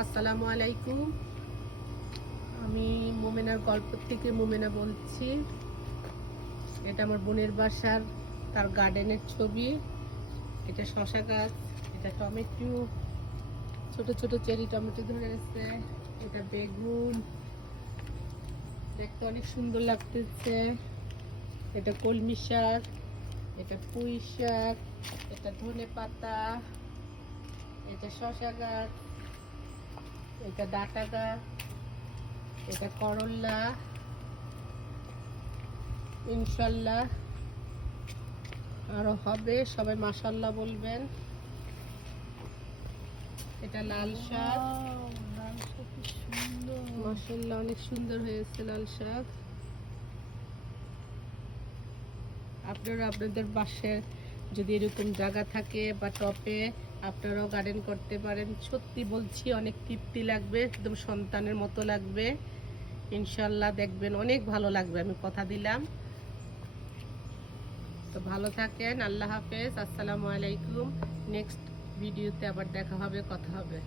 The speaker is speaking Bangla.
আসসালামু আলাইকুম। আমি মোমেনার গল্প থেকে মোমেনা বলছি। এটা আমার বোনের বাসার, তার গার্ডেনের ছবি। এটা শশা গাছ, এটা টমেটো। ছোট ছোট চেরি টমেটো ধরেছে এটা বেগুন। দেখতে অনেক সুন্দর লাগতেছে। এটা কলমি শাক, এটা পুঁই শাক, এটা ধনে পাতা এটা শশা গাছ। এটা ডাটা গাছ এটা করল্লা ইনশাল্লাহ আরও হবে সবাই মাসাল্লাহ বলবেন। এটা লাল শাক। মাসাল্লাহ অনেক সুন্দর হয়েছে লাল শাক। আপনারা আপনাদের বাসায় যদি এরকম জায়গা থাকে বা টপে আপনারাও গার্ডেন করতে পারেন। সত্যি বলছি, অনেক তৃপ্তি লাগবে, একদম সন্তানের মতো লাগবে। ইনশাল্লাহ দেখবেন, অনেক ভালো লাগবে, আমি কথা দিলাম। তো ভালো থাকেন, আল্লাহ হাফেজ, আসসালামু আলাইকুম। নেক্সট ভিডিওতে আবার দেখা হবে, কথা হবে।